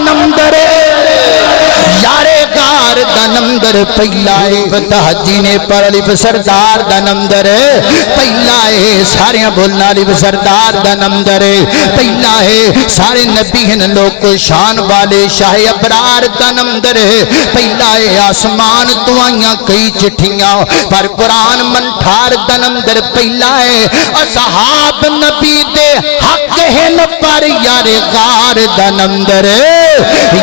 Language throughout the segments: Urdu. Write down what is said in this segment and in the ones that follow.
نمدر یارے غار دا نمدر پہلا ہے فتح جی نے پر الف سردار دا نمدر پہلا ہے سارے بولنا الف سردار دا نمدر پہلا ہے سارے نبی ہیں لوگ کو شان والے شاہ ابرار دا نمدر پہلا ہے آسمان تو آئیاں کئی چٹھیاں پر قرآن منٹھار دا نمدر پہلا ہے اصحاب نبی دے حق ہیں پر یار غار دا نمدر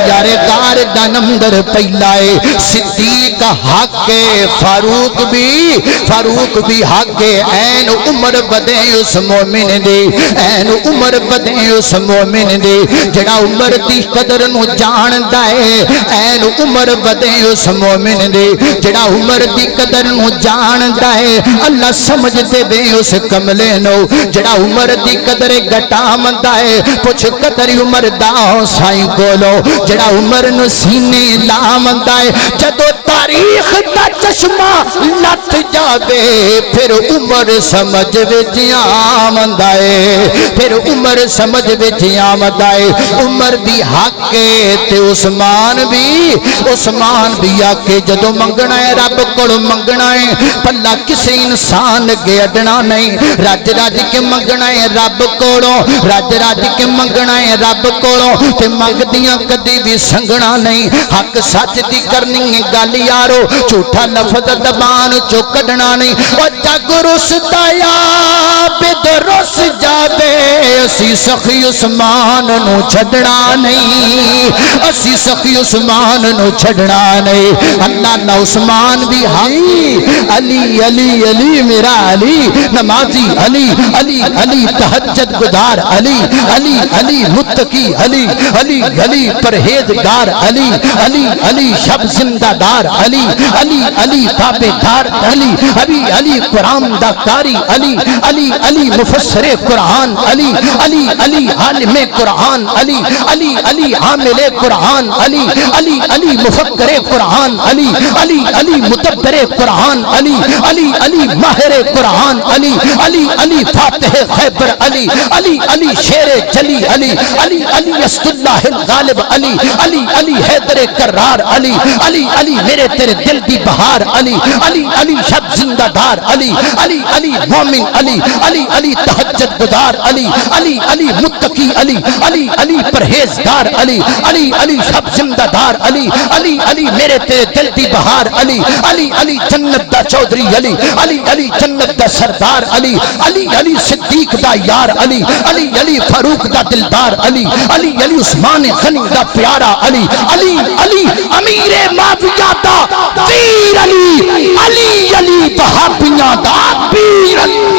یار غار دا نمدر پہلا ہے صدیق حق فاروق بھی حق این عمر بدے اس مومن دے این عمر بدے اس مومن دے جڑا عمر دی قدر نو جاندا ہے این عمر بدے اس مومن دے جڑا عمر دی قدر نو جاندا ہے اللہ سمجھ دے بے اس کملے نو جڑا عمر دی قدر گھٹامدا ہے پوچھ قدر عمر دا سائیں کولو جڑا عمر نو سینے لامدا ہے جدو تاریخ دا چشمہ لت جاوے پھر عمر سمجھ وچ آمدا ہے پھر عمر سمجھ وچ آمدا ہے عمر بھی حق تے عثمان بھی آکے جدو منگنا ہے رب کولو منگنا ہے پلا کسی انسان اگے اڈنا نہیں رج رج کے منگنا ہے رب کولو رج رج کے منگنا ہے رب کولو تے منگدیاں کدی بھی سنگنا نہیں حق سچ دی کرنی ہے گل یارو جھوٹا لفظ زبان چو کڈنا نہیں او جگ رسدا یا بدرس جاوے اسی سخی عثمان نو چھڈنا نہیں اسی سخی عثمان نو چھڈنا نہیں اللہ نہ عثمان بھی ہائی علی علی علی میرا علی نمازی علی علی علی تہجد گزار علی علی علی متقی علی علی علی پرہیزگار علی علی علی شب زندہ دار علی علی علی تابع دار علی علی علی قرآن دا قاری علی علی علی مفسر قرآن علی علی علی عالم قرآن علی علی علی عامل قرآن علی علی علی مفکر قرآن علی علی علی مدبر قرآن علی علی علی ماہر قرآن علی علی علی فاتح خیبر علی علی علی شیر جلی علی علی علی اسد اللہ الغالب علی علی علی حیدر کرار علی علی علی میرے تیرے دل دی بہار علی علی علی شب زندہ دار علی علی علی مومن علی علی علی تہجد گزار علی علی علی متقی علی علی علی پرہیزگار علی علی علی شب زندہ دار علی علی علی میرے تیرے دل دی بہار علی علی علی جنت دا چودھری علی علی علی جنت دا سردار علی علی علی صدیق دا یار علی علی علی فاروق دا دلدار علی علی علی عثمان غنی دا پیارا علی علی علی امیر معاویہ دا ویر علی علی علی وہابیاں دا پیر علی